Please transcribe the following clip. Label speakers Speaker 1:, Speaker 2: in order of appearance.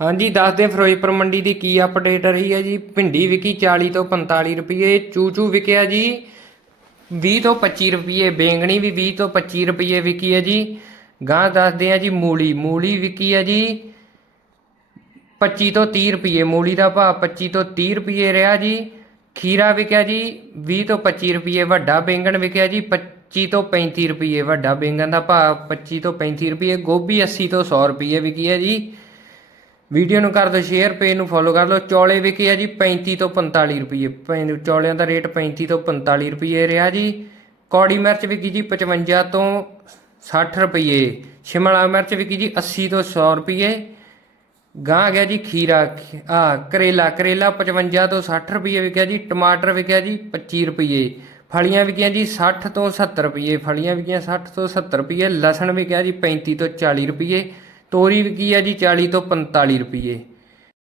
Speaker 1: ਹਾਂਜੀ ਦੱਸਦੇ ਫਿਰੋਜ਼ਪੁਰ ਮੰਡੀ ਦੀ ਕੀ ਅਪਡੇਟ ਰਹੀ ਹੈ ਜੀ? ਭਿੰਡੀ ਵਿਕੀ 40 ਤੋਂ 45 ਰੁਪਏ, ਚੂਚੂ ਵਿਕਿਆ ਜੀ 20 ਤੋਂ 25 ਰੁਪਏ, ਬੇਂਗਣੀ ਵੀ 20 ਤੋਂ 25 ਰੁਪਏ ਵਿਕੀ ਹੈ ਜੀ। ਗਾਂ ਦੱਸਦੇ ਆ ਜੀ, ਮੂਲੀ ਮੂਲੀ ਵਿਕੀ ਹੈ ਜੀ 25 ਤੋਂ 30 ਰੁਪਏ, ਮੂਲੀ ਦਾ ਭਾਅ 25 ਤੋਂ 30 ਰੁਪਏ ਰਿਹਾ ਜੀ। ਖੀਰਾ ਵਿਕਿਆ ਜੀ 20 ਤੋਂ 25 ਰੁਪਏ, ਵੱਡਾ ਬੈਂਗਣ ਵਿਕਿਆ ਜੀ 25 ਤੋਂ 35 ਰੁਪਏ, ਵੱਡਾ ਬੈਂਗਣ ਦਾ ਭਾਅ 25 ਤੋਂ 35 ਰੁਪਏ, ਗੋਭੀ 80 ਤੋਂ 100 ਰੁਪਏ ਵਿਕੀ ਹੈ ਜੀ। ਵੀਡੀਓ ਨੂੰ ਕਰ ਦਿਓ ਸ਼ੇਅਰ ਪੇਜ ਨੂੰ ਫੋਲੋ ਕਰ ਲਓ ਚੌਲੇ ਵਿਕੇ ਆ ਜੀ 35 ਤੋਂ 45 ਰੁਪਏ। ਪੈਂ- ਚੌਲਿਆਂ ਦਾ ਰੇਟ 35 ਤੋਂ 45 ਰੁਪਏ ਰਿਹਾ ਜੀ। ਕੌੜੀ ਮਿਰਚ ਵਿਕੀ ਜੀ 55 ਤੋਂ 60 ਰੁਪਏ। ਸ਼ਿਮਲਾ ਮਿਰਚ ਵਿਕੀ ਜੀ 80 ਤੋਂ 100 ਰੁਪਏ। ਗਾਂ ਗਿਆ ਜੀ, ਖੀਰਾ ਆ ਕਰੇਲਾ ਕਰੇਲਾ 55 ਤੋਂ 60 ਰੁਪਏ ਵਿਕਿਆ ਜੀ। ਟਮਾਟਰ ਵਿਕਿਆ ਜੀ 25 ਰੁਪਏ। ਫਲੀਆਂ ਵਿਕੀਆਂ ਜੀ 60 ਤੋਂ 70 ਰੁਪਏ। ਫਲੀਆਂ ਵਿਕੀਆਂ 60 ਤੋਂ 70 ਰੁਪਏ। ਲਸਣ ਵਿਕਿਆ ਜੀ 35 ਤੋਂ 40 ਰੁਪਏ। ਤੋਰੀ ਵਿਕੀ ਆ ਜੀ 40 ਤੋਂ 45 ਰੁਪਏ